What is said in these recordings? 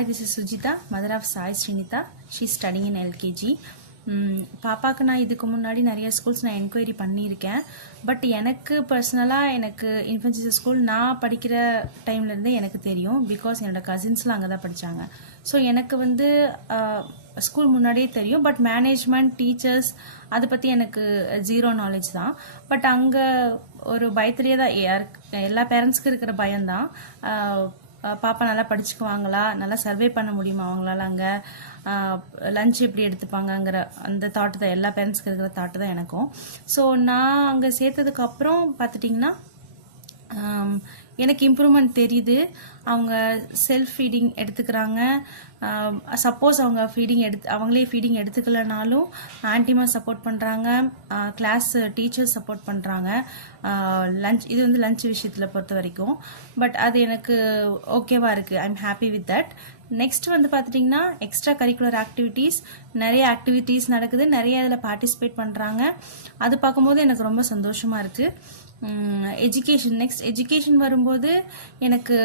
Hi, this is Sujita, mother of Sai Srinitha. She's studying in LKG. பாப்பாவுக்கு நான் இதுக்கு முன்னாடி நிறைய ஸ்கூல்ஸ் நான் என்கொயரி பண்ணியிருக்கேன். பட் எனக்கு பர்சனலாக எனக்கு இன்ஃபன்ட் ஸ்கூல் நான் படிக்கிற டைம்லேருந்தே எனக்கு தெரியும். பிகாஸ் என்னோடய கசின்ஸ்லாம் அங்கே தான் படித்தாங்க. ஸோ எனக்கு வந்து ஸ்கூல் முன்னாடியே தெரியும். பட் மேனேஜ்மெண்ட், டீச்சர்ஸ் அதை பற்றி எனக்கு ஜீரோ நாலேஜ் தான். பட் அங்கே ஒரு பயத்திலே தான் எல்லா பேரண்ட்ஸ்க்கு இருக்கிற பயம்தான். பாப்பா நல்லா படிச்சுக்குவாங்களா, நல்லா சர்வே பண்ண முடியுமா அவங்களால, அங்கே லஞ்ச் எப்படி எடுத்துப்பாங்கங்கிற அந்த தாட்டு தான் எல்லா பேரண்ட்ஸ்க்கு இருக்கிற தாட்டு தான் எனக்கும். ஸோ நான் அங்கே சேர்த்ததுக்கப்புறம் பார்த்துட்டிங்கன்னா எனக்கு இம்ப்ரூவ்மெண்ட் தெரியுது. அவங்க செல்ஃப் ஃபீடிங் எடுத்துக்கிறாங்க. சப்போஸ் அவங்க அவங்களே ஃபீடிங் எடுத்துக்கலனாலும் ஆன்டிமா சப்போர்ட் பண்ணுறாங்க, கிளாஸ் டீச்சர்ஸ் சப்போர்ட் பண்ணுறாங்க. லஞ்ச் இது வந்து லஞ்ச் விஷயத்தில் பொறுத்த வரைக்கும். பட் அது எனக்கு ஓகேவா இருக்குது. I am happy with that. Next வந்து பார்த்துட்டிங்கன்னா எக்ஸ்ட்ரா கரிக்குலர் நிறைய ஆக்டிவிட்டீஸ் நடக்குது. நிறைய இதில் பார்ட்டிசிபேட் பண்ணுறாங்க. அது பார்க்கும்போது எனக்கு ரொம்ப சந்தோஷமாக இருக்குது. எஜுகேஷன் வரும்போது எனக்கு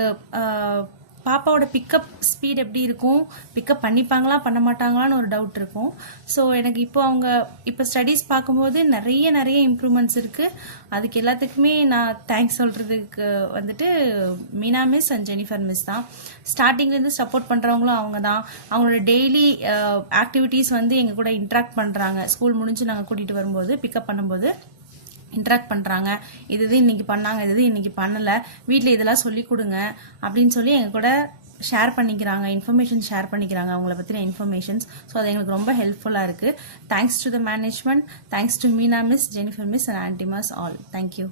பாப்பாவோட பிக்கப் ஸ்பீட் எப்படி இருக்கும், பிக்கப் பண்ணிப்பாங்களா பண்ண மாட்டாங்களான்னு ஒரு டவுட் இருக்கும். ஸோ எனக்கு இப்போ ஸ்டடீஸ் பார்க்கும்போது நிறைய இம்ப்ரூவ்மெண்ட்ஸ் இருக்குது. அதுக்கு எல்லாத்துக்குமே நான் தேங்க்ஸ் சொல்கிறதுக்கு வந்துட்டு Meena miss and Jennifer miss தான். ஸ்டார்டிங்லேருந்து சப்போர்ட் பண்ணுறவங்களும் அவங்க தான். அவங்களோட டெய்லி ஆக்டிவிட்டீஸ் வந்து எங்கள் கூட இன்ட்ராக்ட் பண்ணுறாங்க. ஸ்கூல் முடிஞ்சு நாங்கள் கூட்டிகிட்டு வரும்போது பிக்கப் பண்ணும்போது இன்ட்ராக்ட் பண்ணுறாங்க. இது இன்னைக்கு பண்ணாங்க, இது இன்னைக்கு பண்ணலை, வீட்டில் இதெல்லாம் சொல்லி கொடுங்க அப்படின்னு சொல்லி எங்கள் கூட ஷேர் பண்ணிக்கிறாங்க, இன்ஃபர்மேஷன் ஷேர் பண்ணிக்கிறாங்க, அவங்கள பற்றின இன்ஃபர்மேஷன்ஸ். ஸோ அது எங்களுக்கு ரொம்ப ஹெல்ப்ஃபுல்லாக இருக்குது. Thanks to the management, thanks to Meena miss, Jennifer miss and anti miss all. Thank you.